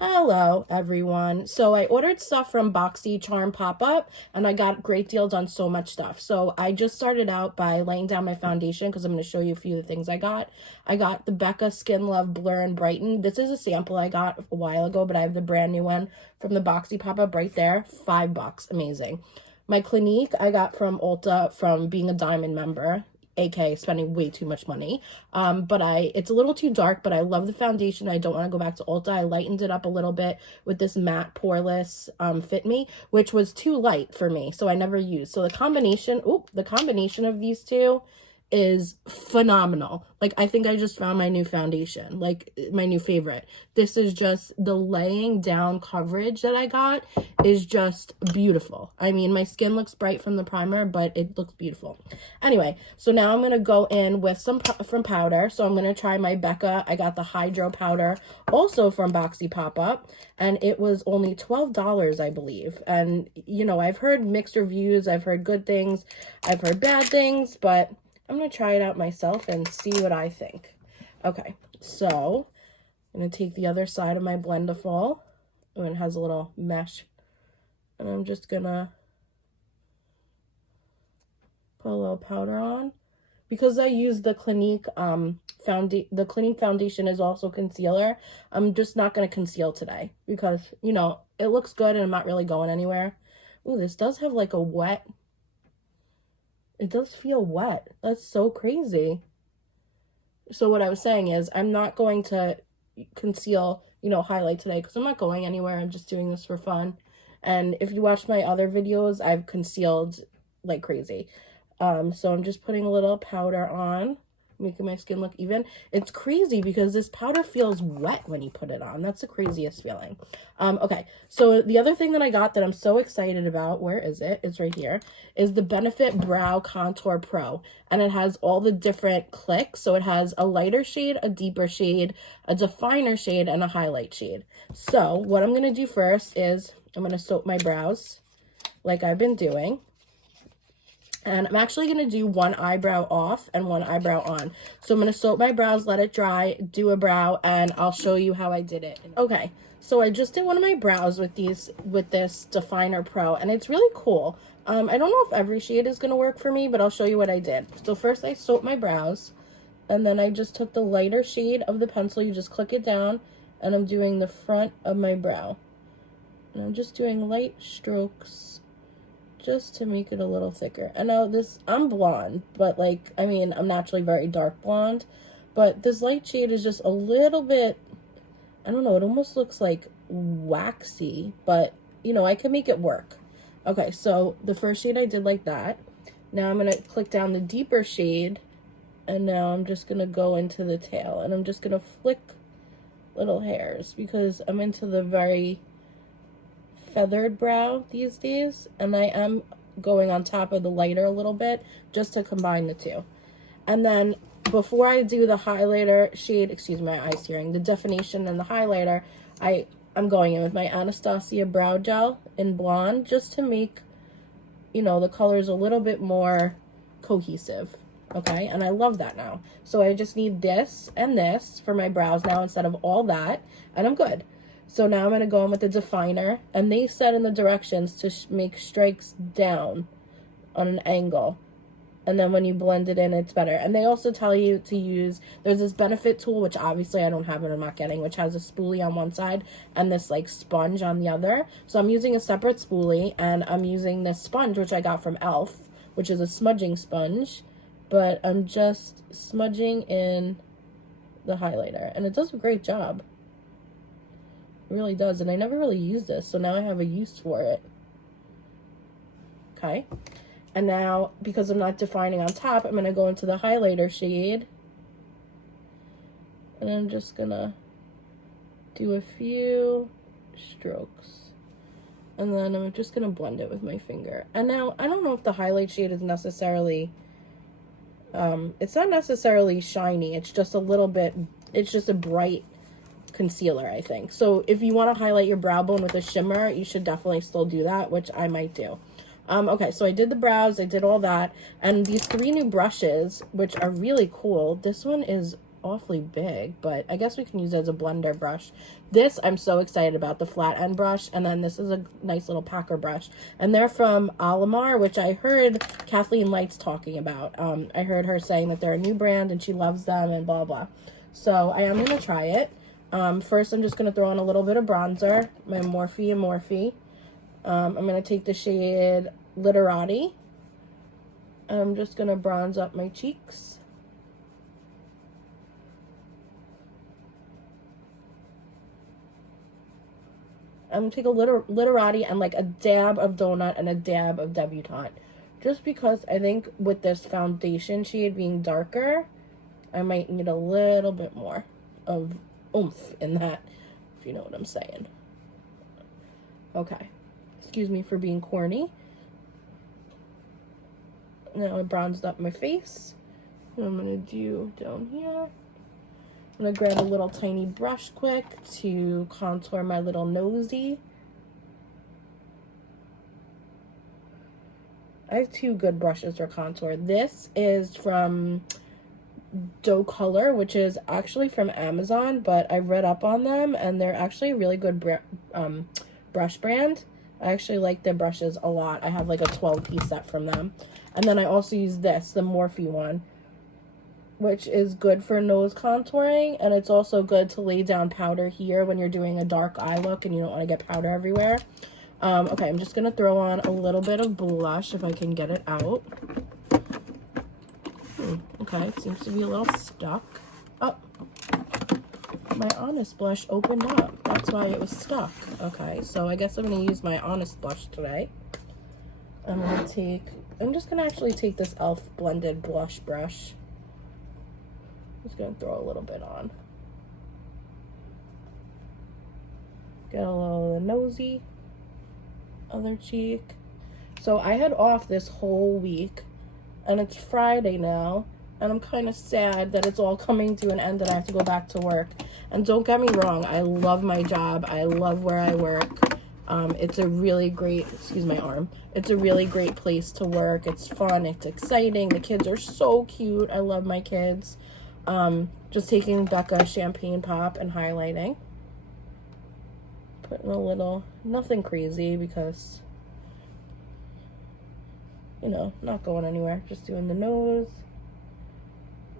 Hello, everyone. So I ordered stuff from Boxycharm pop-up, and I got great deals on so much stuff. So I just started out by laying down my foundation because I'm going to show you a few of the things I got. I got the Becca Skin Love Blur and Brighten. This is a sample I got a while ago, but I have the brand new one from the Boxy pop-up right there. $5. Amazing. My Clinique I got from Ulta from being a Diamond member, aka spending way too much money. But it's a little too dark, but I love the foundation. I don't want to go back to Ulta. I lightened it up a little bit with this matte poreless Fit Me, which was too light for me, so I never used. So the combination of these two is phenomenal. Like, I think I just found my new foundation, like my new favorite. This is just, the laying down coverage that I got is just beautiful. I mean, my skin looks bright from the primer, but it looks beautiful. Anyway, so now I'm going to go in with some from powder. So I'm going to try my Becca. I got the Hydro powder also from Boxy Pop-Up, and it was only $12, I believe. And, you know, I've heard mixed reviews. I've heard good things. I've heard bad things, but I'm going to try it out myself and see what I think. Okay, so I'm going to take the other side of my Blendiful. Oh, it has a little mesh. And I'm just going to put a little powder on. Because I use the Clinique the Clinique foundation is also concealer, I'm just not going to conceal today. Because, you know, it looks good and I'm not really going anywhere. Ooh, this does have like a wet... It does feel wet. That's so crazy. So what I was saying is I'm not going to conceal, you know, highlight today because I'm not going anywhere. I'm just doing this for fun. And if you watch my other videos, I've concealed like crazy. So I'm just putting a little powder on, making my skin look even. It's crazy because this powder feels wet when you put it on. That's the craziest feeling. Okay, so the other thing that I got that I'm so excited about, where is it? It's right here, is the Benefit Brow Contour Pro. And it has all the different clicks. So it has a lighter shade, a deeper shade, a definer shade, and a highlight shade. So what I'm going to do first is I'm going to soap my brows like I've been doing. And I'm actually going to do one eyebrow off and one eyebrow on. So I'm going to soap my brows, let it dry, do a brow, and I'll show you how I did it. Okay, so I just did one of my brows with this Definer Pro, and it's really cool. I don't know if every shade is going to work for me, but I'll show you what I did. So first I soaped my brows, and then I just took the lighter shade of the pencil. You just click it down, and I'm doing the front of my brow. And I'm just doing light strokes, just to make it a little thicker. And now I'm blonde, but like, I mean, I'm naturally very dark blonde, but this light shade is just a little bit, I don't know, it almost looks like waxy, but you know, I can make it work. Okay, so the first shade I did like that. Now I'm going to click down the deeper shade, and now I'm just going to go into the tail, and I'm just going to flick little hairs because I'm into the very feathered brow these days, and I am going on top of the lighter a little bit just to combine the two. And then before I do the highlighter shade, excuse my eye tearing, the definition and the highlighter, I'm going in with my Anastasia brow gel in blonde just to make, you know, the colors a little bit more cohesive. Okay, and I love that now. So I just need this and this for my brows now instead of all that, and I'm good. So now I'm going to go in with the definer, and they said in the directions to make strikes down on an angle. And then when you blend it in, it's better. And they also tell you to use, there's this Benefit tool, which obviously I don't have and I'm not getting, which has a spoolie on one side and this like sponge on the other. So I'm using a separate spoolie, and I'm using this sponge, which I got from e.l.f., which is a smudging sponge. But I'm just smudging in the highlighter, and it does a great job. It really does, and I never really used this, so now I have a use for it. Okay, and now because I'm not defining on top, I'm going to go into the highlighter shade, and I'm just going to do a few strokes, and then I'm just going to blend it with my finger. And now I don't know if the highlight shade is necessarily, it's not necessarily shiny, it's just a little bit, it's just a bright concealer, I think. So if you want to highlight your brow bone with a shimmer, you should definitely still do that, which I might do. Okay, so I did the brows, I did all that, and these 3 new brushes, which are really cool. This one is awfully big, but I guess we can use it as a blender brush. This I'm so excited about, the flat end brush, and then this is a nice little packer brush. And they're from Alamar, which I heard Kathleen Lights talking about. I heard her saying that they're a new brand and she loves them and blah, blah. So I am going to try it. First, I'm just going to throw on a little bit of bronzer, my Morphe. I'm going to take the shade Literati. I'm just going to bronze up my cheeks. I'm going to take a Literati and like a dab of Donut and a dab of Debutante. Just because I think with this foundation shade being darker, I might need a little bit more of oomph in that, if you know what I'm saying. Okay. Excuse me for being corny. Now I bronzed up my face. What I'm going to do down here, I'm going to grab a little tiny brush quick to contour my little nosy. I have two good brushes for contour. This is from Doe Color, which is actually from Amazon, but I read up on them, and they're actually a really good brush brand. I actually like their brushes a lot. I have like a 12-piece set from them. And then I also use this, the Morphe one, which is good for nose contouring, and it's also good to lay down powder here when you're doing a dark eye look and you don't want to get powder everywhere. Okay, I'm just going to throw on a little bit of blush if I can get it out. Okay, it seems to be a little stuck. Oh, my Honest blush opened up. That's why it was stuck. Okay, so I guess I'm going to use my Honest blush today. I'm just going to actually take this e.l.f. blended blush brush. Just going to throw a little bit on. Get a little of the nosy, other cheek. So I had off this whole week, and it's Friday now, and I'm kind of sad that it's all coming to an end and I have to go back to work. And don't get me wrong, I love my job. I love where I work. It's a really great, excuse my arm, it's a really great place to work. It's fun, it's exciting. The kids are so cute. I love my kids. Just taking Becca champagne pop and highlighting. Putting a little, nothing crazy because, you know, not going anywhere. Just doing the nose.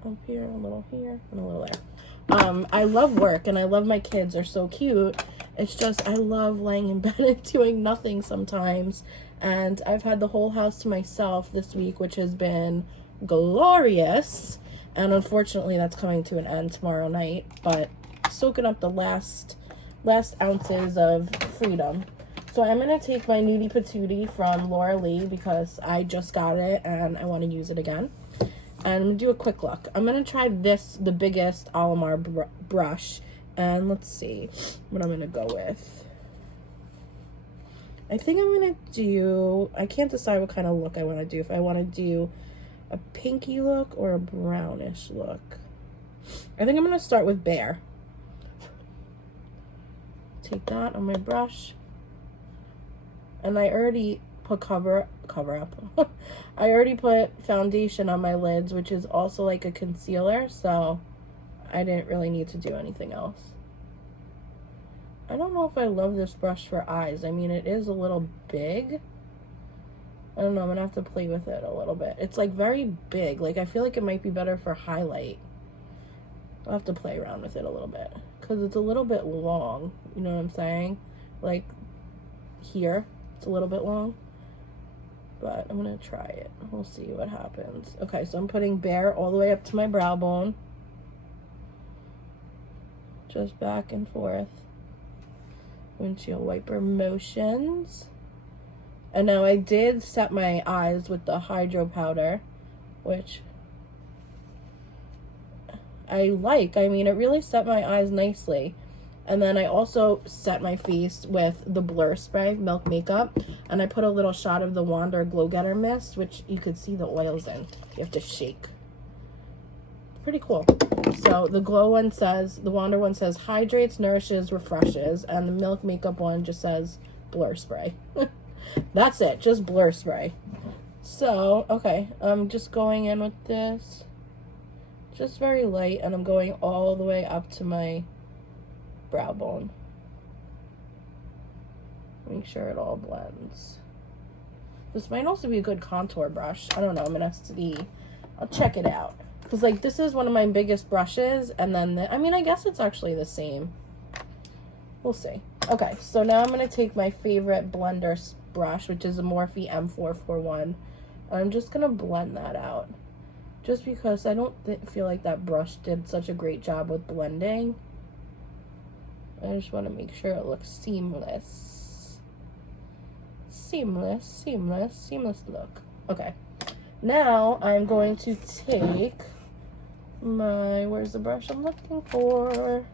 Up here, a little here, and a little there. I love work and I love my kids. They're so cute. It's just, I love laying in bed and doing nothing sometimes. And I've had the whole house to myself this week, which has been glorious. And unfortunately, that's coming to an end tomorrow night. But soaking up the last ounces of freedom. So I'm going to take my Nudie Patootie from Laura Lee because I just got it and I want to use it again. And I'm going to do a quick look. I'm going to try this, the biggest Alamar brush. And let's see what I'm going to go with. I think I'm going to do, I can't decide what kind of look I want to do. If I want to do a pinky look or a brownish look. I think I'm going to start with Bare. Take that on my brush. And I already put cover up. I already put foundation on my lids, which is also like a concealer, so I didn't really need to do anything else. I don't know if I love this brush for eyes. I mean, it is a little big. I don't know, I'm gonna have to play with it a little bit. It's like very big. Like I feel like it might be better for highlight. I'll have to play around with it a little bit because it's a little bit long. You know what I'm saying? Like here, it's a little bit long. But I'm gonna try it. We'll see what happens. Okay, so I'm putting Bare all the way up to my brow bone. Just back and forth. Windshield wiper motions. And now I did set my eyes with the hydro powder, which I like. I mean, it really set my eyes nicely. And then I also set my face with the Blur Spray Milk Makeup. And I put a little shot of the Wander Glow Getter Mist, which you could see the oils in. You have to shake. Pretty cool. So the Glow one says, the Wander one says hydrates, nourishes, refreshes. And the Milk Makeup one just says Blur Spray. That's it. Just Blur Spray. So, okay. I'm just going in with this. Just very light, and I'm going all the way up to my brow bone. Make sure it all blends. This might also be a good contour brush. I don't know, I'm gonna see. I'll check it out. Because, like, this is one of my biggest brushes, and then, I mean, I guess it's actually the same. We'll see. Okay, so now I'm gonna take my favorite blender brush, which is a Morphe M441, and I'm just gonna blend that out. Just because I don't feel like that brush did such a great job with blending. I just want to make sure it looks seamless. Seamless look. Okay. Now I'm going to take my, where's the brush I'm looking for?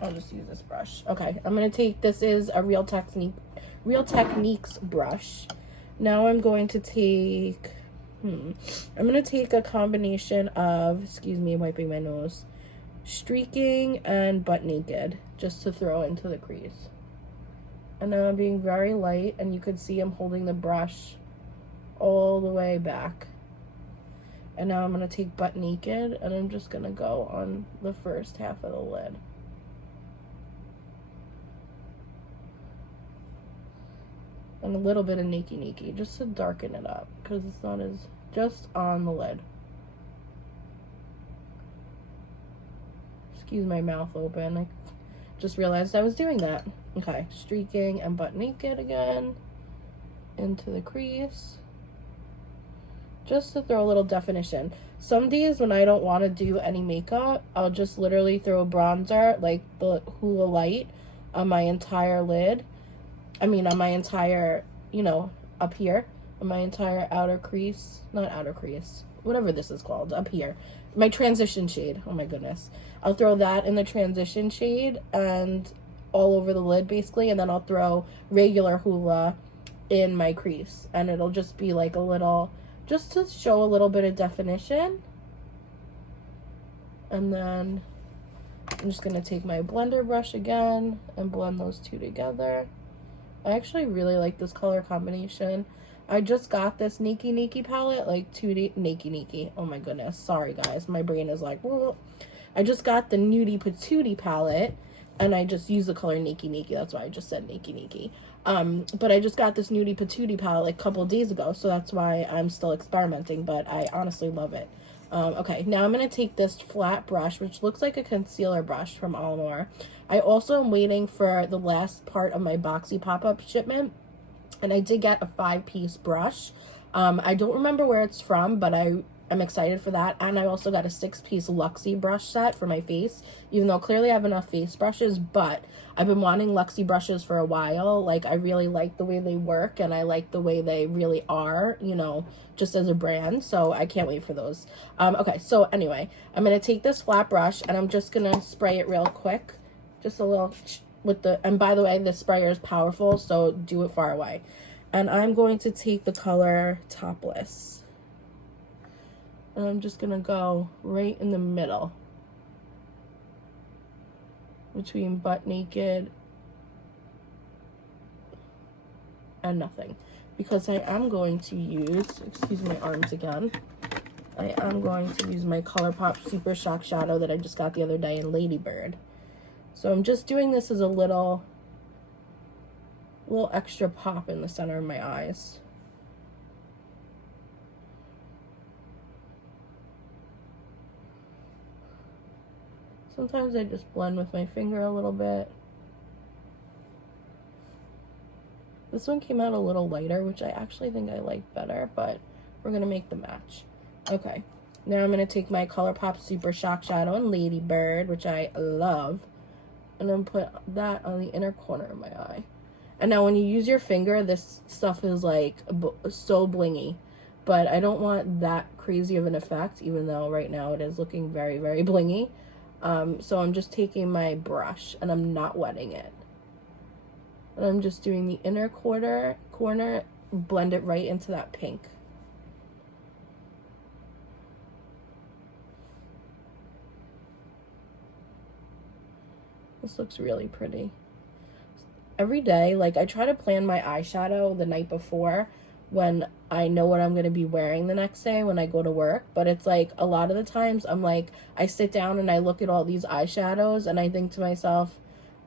I'll just use this brush. Okay, I'm going to take, this is a Real Techniques brush. Now I'm going to take, I'm going to take a combination of, excuse me, wiping my nose, streaking and butt naked, just to throw into the crease. And now I'm being very light, and you can see I'm holding the brush all the way back. And now I'm going to take butt naked, and I'm just going to go on the first half of the lid. And a little bit of nakey, just to darken it up, because it's not as, just on the lid. Excuse my mouth open, I just realized I was doing that. Okay, streaking and butt naked again, into the crease, just to throw a little definition. Some days when I don't want to do any makeup, I'll just literally throw a bronzer, like the Hoola Light, on my entire lid. I mean, on my entire, you know, up here, on my entire outer crease, not outer crease, whatever this is called, up here, my transition shade. Oh my goodness. I'll throw that in the transition shade and all over the lid basically, and then I'll throw regular Hoola in my crease, and it'll just be like a little, just to show a little bit of definition. And then I'm just gonna take my blender brush again and blend those two together. I actually really like this color combination. I just got this Nikki palette, like 2D Nikki. Oh my goodness, sorry guys, my brain is like, whoa. I just got the Nudie Patootie palette, and I just use the color Nikki. That's why I just said Nikki. But I just got this Nudie Patootie palette like a couple of days ago, so that's why I'm still experimenting, but I honestly love it. Okay, now I'm going to take this flat brush, which looks like a concealer brush from Almor. I also am waiting for the last part of my Boxy pop-up shipment, and I did get a 5-piece brush. I don't remember where it's from, but I'm excited for that. And I also got a 6-piece Luxie brush set for my face, even though clearly I have enough face brushes, but I've been wanting Luxie brushes for a while. Like, I really like the way they work, and I like the way they really are, you know, just as a brand. So I can't wait for those. Okay, so anyway, I'm going to take this flat brush, and I'm just going to spray it real quick. Just a little with the, and by the way, this sprayer is powerful, so do it far away. And I'm going to take the color Topless. And I'm just going to go right in the middle between butt naked and nothing. Because I am going to use, excuse my arms again, I am going to use my ColourPop Super Shock Shadow that I just got the other day in Ladybird. So I'm just doing this as a little extra pop in the center of my eyes. Sometimes I just blend with my finger a little bit. This one came out a little lighter, which I actually think I like better, but we're going to make the match. Okay, now I'm going to take my ColourPop Super Shock Shadow in Ladybird, which I love, and then put that on the inner corner of my eye. And now when you use your finger, this stuff is like so blingy, but I don't want that crazy of an effect, even though right now it is looking very, very blingy. So I'm just taking my brush, and I'm not wetting it. And I'm just doing the inner corner, blend it right into that pink. This looks really pretty. Every day, like, I try to plan my eyeshadow the night before when I know what I'm going to be wearing the next day when I go to work. But it's like a lot of the times I'm like, I sit down and I look at all these eyeshadows and I think to myself,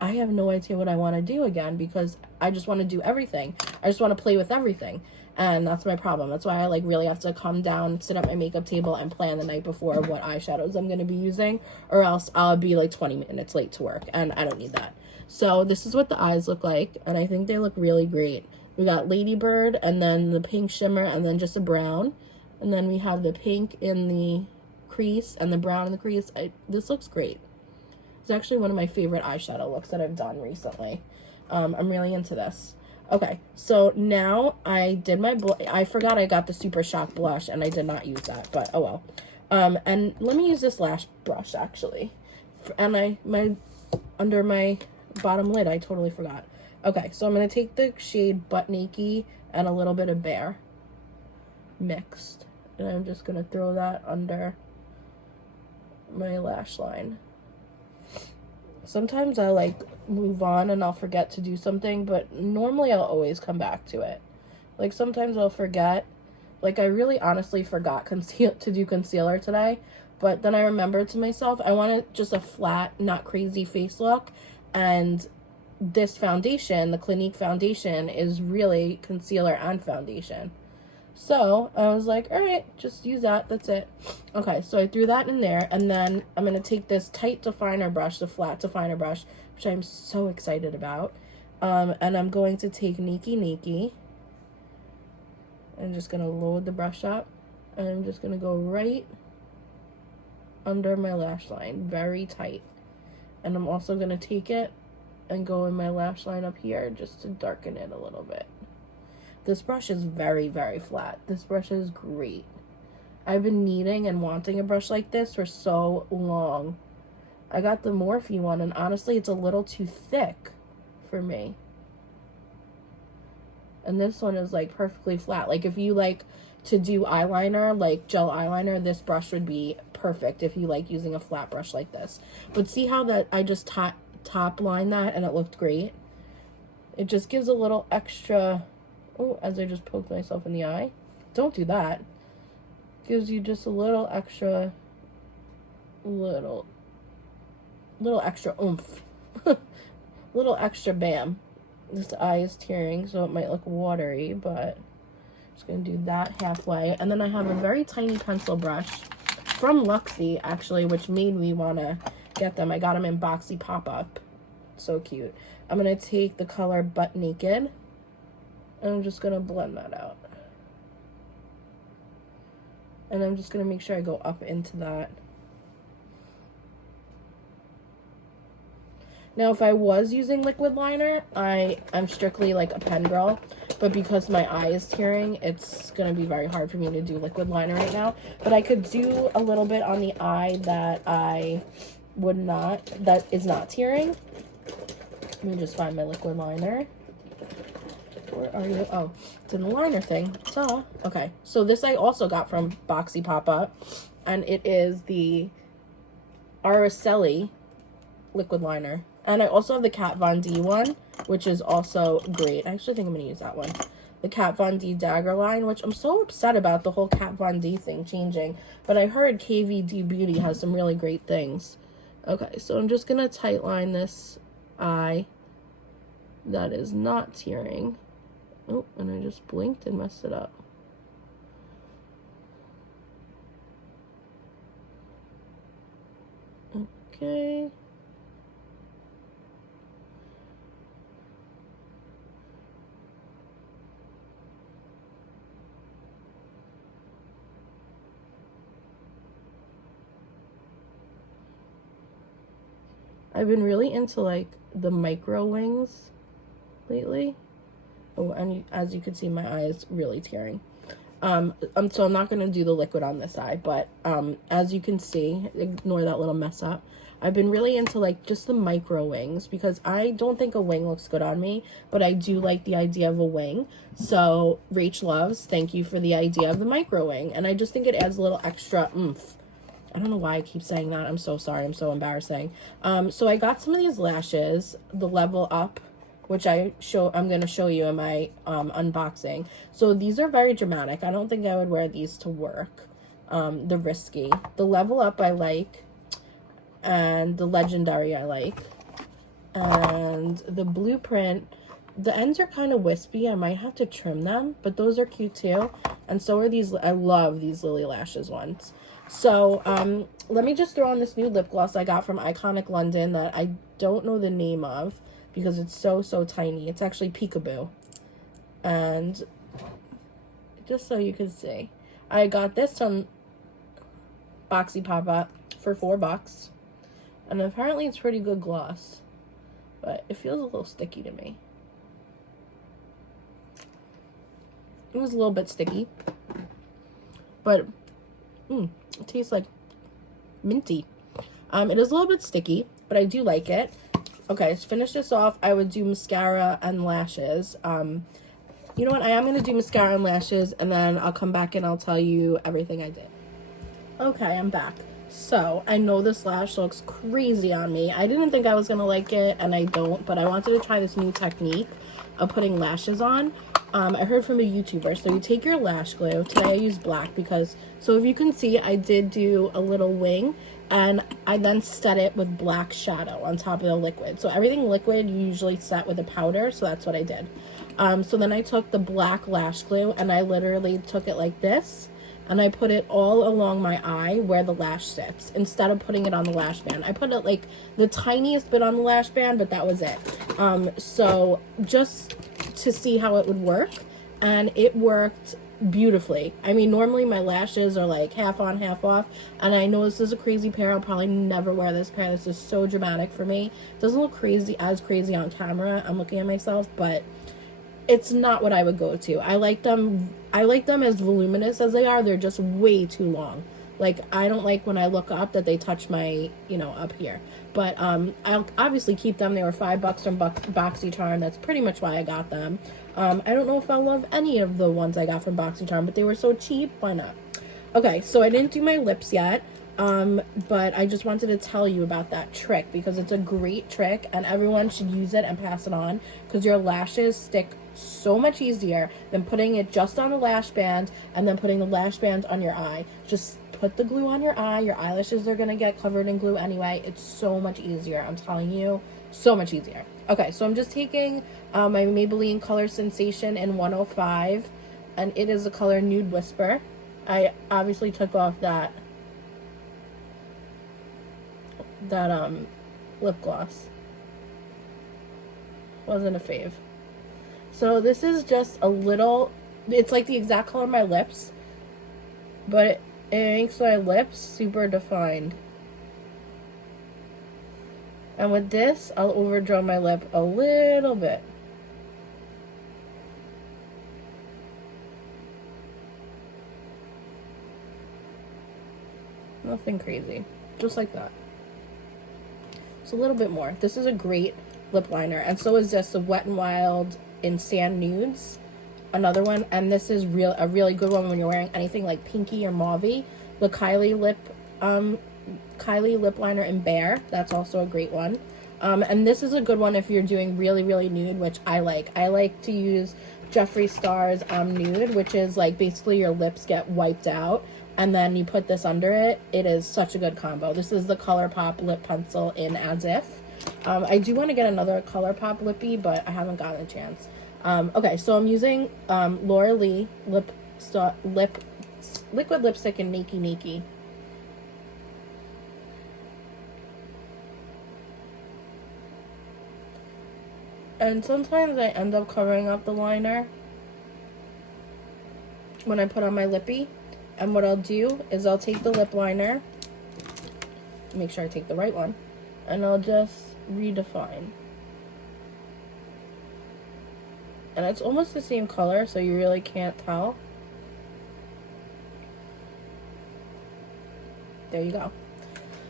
I have no idea what I want to do again, because I just want to do everything. I just want to play with everything. And that's my problem. That's why I like really have to come down, sit at my makeup table and plan the night before what eyeshadows I'm going to be using, or else I'll be like 20 minutes late to work, and I don't need that. So this is what the eyes look like, and I think they look really great. We got Ladybird, and then the pink shimmer, and then just a brown. And then we have the pink in the crease and the brown in the crease. This looks great. It's actually one of my favorite eyeshadow looks that I've done recently. I'm really into this. Okay, so now I did my I forgot I got the Super Shock blush, and I did not use that, but oh well. And let me use this lash brush, actually. And under my bottom lid, I totally forgot. Okay, so I'm going to take the shade Butt Naked and a little bit of Bare mixed. And I'm just going to throw that under my lash line. Sometimes I like move on and I'll forget to do something, but normally I'll always come back to it. Like sometimes I'll forget. Like I really honestly forgot to do concealer today, but then I remembered to myself I wanted just a flat, not crazy face look, and this foundation, the Clinique foundation, is really concealer and foundation. So I was like, all right, just use that. That's it. Okay, so I threw that in there, and then I'm going to take this tight definer brush, the flat definer brush, which I'm so excited about. And I'm going to take Nikki. I'm just going to load the brush up, and I'm just going to go right under my lash line, very tight. And I'm also going to take it and go in my lash line up here just to darken it a little bit. This brush is very, very flat. This brush is great. I've been needing and wanting a brush like this for so long. I got the Morphe one, and honestly, it's a little too thick for me. And this one is like perfectly flat. Like if you like to do eyeliner, like gel eyeliner, this brush would be perfect if you like using a flat brush like this. But see how that I just top line that and it looked great? It just gives a little extra. Oh, as I just poked myself in the eye. Don't do that. Gives you just a little extra, little extra oomph. Little extra bam. This eye is tearing, so it might look watery, but I'm just going to do that halfway. And then I have a very tiny pencil brush from Luxie, actually, which made me want to get them. I got them in Boxy Pop-Up. So cute. I'm going to take the color Butt Naked, and I'm just going to blend that out. And I'm just going to make sure I go up into that. Now, if I was using liquid liner, I'm strictly like a pen girl. But because my eye is tearing, it's going to be very hard for me to do liquid liner right now. But I could do a little bit on the eye that that is not tearing. Let me just find my liquid liner. Where are you? Oh, it's in the liner thing. So, okay. So this I also got from Boxy Pop-Up, and it is the Araceli liquid liner. And I also have the Kat Von D one, which is also great. I actually think I'm going to use that one. The Kat Von D Dagger line, which I'm so upset about the whole Kat Von D thing changing. But I heard KVD Beauty has some really great things. Okay, so I'm just going to tight line this eye that is not tearing. Oh, and I just blinked and messed it up. Okay. I've been really into like the micro wings lately. Oh, and as you can see, my eye is really tearing. So I'm not going to do the liquid on this eye, but as you can see, ignore that little mess up. I've been really into like just the micro wings because I don't think a wing looks good on me, but I do like the idea of a wing. So Rach Loves, thank you for the idea of the micro wing, and I just think it adds a little extra oomph. I don't know why I keep saying that. I'm so sorry. I'm so embarrassing. So I got some of these lashes, the Level Up which I'm going to show you in my unboxing. So these are very dramatic. I don't think I would wear these to work. The Risky. The Level Up I like, and the Legendary I like. And the Blueprint, the ends are kind of wispy. I might have to trim them, but those are cute too. And so are these. I love these Lily Lashes ones. So let me just throw on this new lip gloss I got from Iconic London that I don't know the name of because it's so tiny. It's actually Peekaboo. And just so you can see, I got this from Boxycharm for $4, and apparently it's pretty good gloss, but it feels a little sticky to me. It was a little bit sticky, but it tastes like minty. It is a little bit sticky, but I do like it. Okay, to finish this off, I would do mascara and lashes. You know what? I am going to do mascara and lashes, and then I'll come back and I'll tell you everything I did. Okay, I'm back. So, I know this lash looks crazy on me. I didn't think I was going to like it, and I don't, but I wanted to try this new technique of putting lashes on. I heard from a YouTuber. So, you take your lash glue. Today I used black because, so if you can see, I did do a little wing, and I then set it with black shadow on top of the liquid. So, everything liquid you usually set with a powder, so that's what I did. So then I took the black lash glue, and I literally took it like this, and I put it all along my eye where the lash sits, instead of putting it on the lash band. I put it like the tiniest bit on the lash band, but that was it. So just to see how it would work, and it worked beautifully. I mean, normally my lashes are like half on, half off, and I know this is a crazy pair. I'll probably never wear this pair. This is so dramatic for me. It doesn't look as crazy on camera. I'm looking at myself, but it's not what I would go to. I like them as voluminous as they are. They're just way too long. Like, I don't like when I look up that they touch my, up here. But I'll obviously keep them. They were $5 from Boxycharm. That's pretty much why I got them. I don't know if I'll love any of the ones I got from Boxycharm, but they were so cheap. Why not? Okay, so I didn't do my lips yet. But I just wanted to tell you about that trick because it's a great trick and everyone should use it and pass it on because your lashes stick so much easier than putting it just on the lash band and then putting the lash band on your eye. Just put the glue on your eye. Your eyelashes are going to get covered in glue anyway. It's so much easier. I'm telling you, so much easier. Okay, so I'm just taking my Maybelline Color Sensation in 105, and it is the color Nude Whisper. I obviously took off that lip gloss. Wasn't a fave. So this is just a little, it's like the exact color of my lips, but it makes my lips super defined. And with this, I'll overdraw my lip a little bit. Nothing crazy, just like that. A little bit more. This is a great lip liner, and so is this, the Wet n Wild in Sand Nudes, another one. And this is a really good one when you're wearing anything like pinky or mauvey. The Kylie lip liner in Bare, that's also a great one. And this is a good one if you're doing really nude, which I like. I like to use Jeffree Star's Nude, which is like basically your lips get wiped out and then you put this under it. It is such a good combo. This is the ColourPop lip pencil in As If. I do want to get another ColourPop lippy, but I haven't gotten a chance. Okay, so I'm using Laura Lee liquid lipstick in Nakey Nakey. And sometimes I end up covering up the liner when I put on my lippy. And what I'll do is I'll take the lip liner, make sure I take the right one, and I'll just redefine. And it's almost the same color, so you really can't tell. There you go.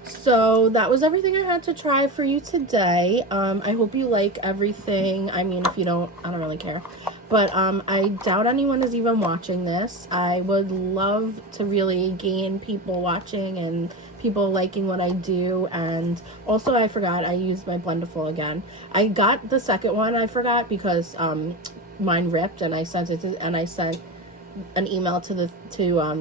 So that was everything I had to try for you today. I hope you like everything. I mean, if you don't, I don't really care. But I doubt anyone is even watching this. I would love to really gain people watching and people liking what I do. And also, I forgot, I used my Blendiful again. I got the second one, I forgot, because mine ripped, and I sent an email to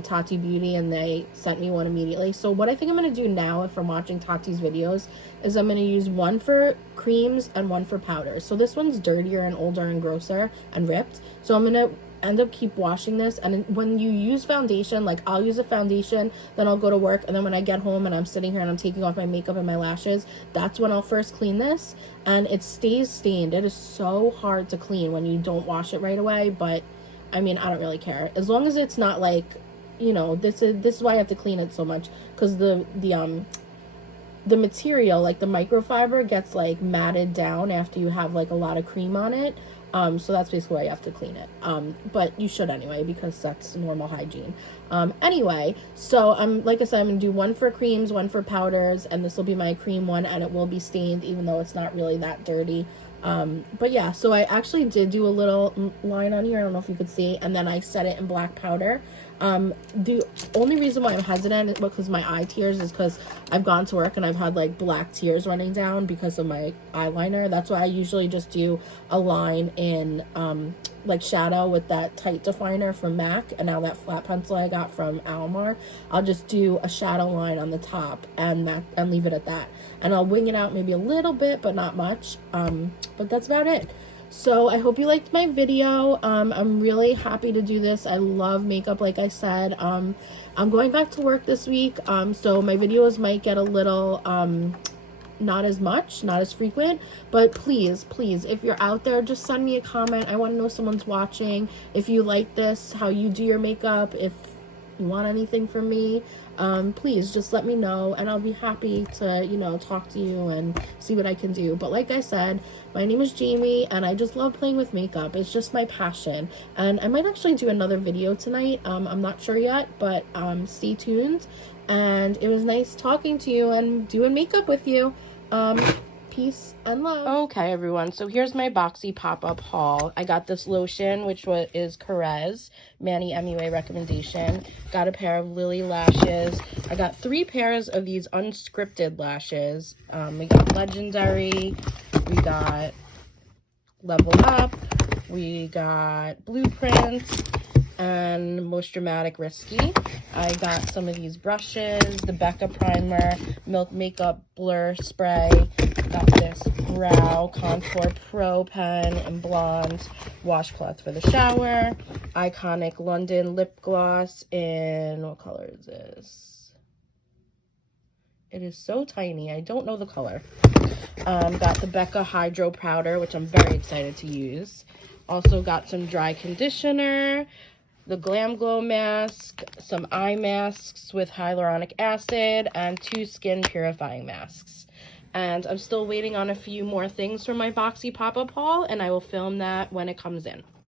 Tati Beauty, and they sent me one immediately. So what I think I'm going to do now, if I'm watching Tati's videos, is I'm going to use one for creams and one for powders. So this one's dirtier and older and grosser and ripped, so I'm going to end up keep washing this. And when you use foundation, like, I'll use a foundation, then I'll go to work, and then when I get home and I'm sitting here and I'm taking off my makeup and my lashes, that's when I'll first clean this, and it stays stained. It is so hard to clean when you don't wash it right away, but I mean, I don't really care, as long as it's not like, you know, this is why I have to clean it so much, because the material, like the microfiber, gets like matted down after you have like a lot of cream on it. So that's basically why you have to clean it. But you should anyway, because that's normal hygiene. Anyway, so like I said, I'm gonna do one for creams, one for powders, and this will be my cream one, and it will be stained, even though it's not really that dirty. But yeah, so I actually did do a little line on here, I don't know if you could see, and then I set it in black powder. The only reason why I'm hesitant is because my eye tears, is because I've gone to work and I've had like black tears running down because of my eyeliner. That's why I usually just do a line in like shadow with that tight definer from MAC, and now that flat pencil I got from Almar. I'll just do a shadow line on the top and leave it at that, and I'll wing it out maybe a little bit, but not much. But that's about it. So I hope you liked my video. I'm really happy to do this. I love makeup, like I said. I'm going back to work this week, so my videos might get a little not as frequent, but please, if you're out there, just send me a comment. I want to know someone's watching. If you like this, how you do your makeup, if you want anything from me, please just let me know, and I'll be happy to, you know, talk to you and see what I can do. But like I said, my name is Jamie, and I just love playing with makeup. It's just my passion, and I might actually do another video tonight. I'm not sure yet, but stay tuned. And it was nice talking to you and doing makeup with you. Peace and love. Okay, everyone, so here's my Boxy pop-up haul. I got this lotion, which is Carez, Manny MUA recommendation. Got a pair of Lily lashes. I got 3 pairs of these unscripted lashes. We got Legendary, we got Level Up, we got Blueprint, and Most Dramatic Risky. I got some of these brushes, the Becca Primer, Milk Makeup Blur Spray. Got this Brow Contour Pro Pen and Blonde washcloth for the shower. Iconic London Lip Gloss in, what color is this? It is so tiny, I don't know the color. Got the Becca Hydro Powder, which I'm very excited to use. Also got some dry conditioner, the Glam Glow mask, some eye masks with hyaluronic acid, and 2 skin purifying masks. And I'm still waiting on a few more things from my Boxy pop-up haul, and I will film that when it comes in.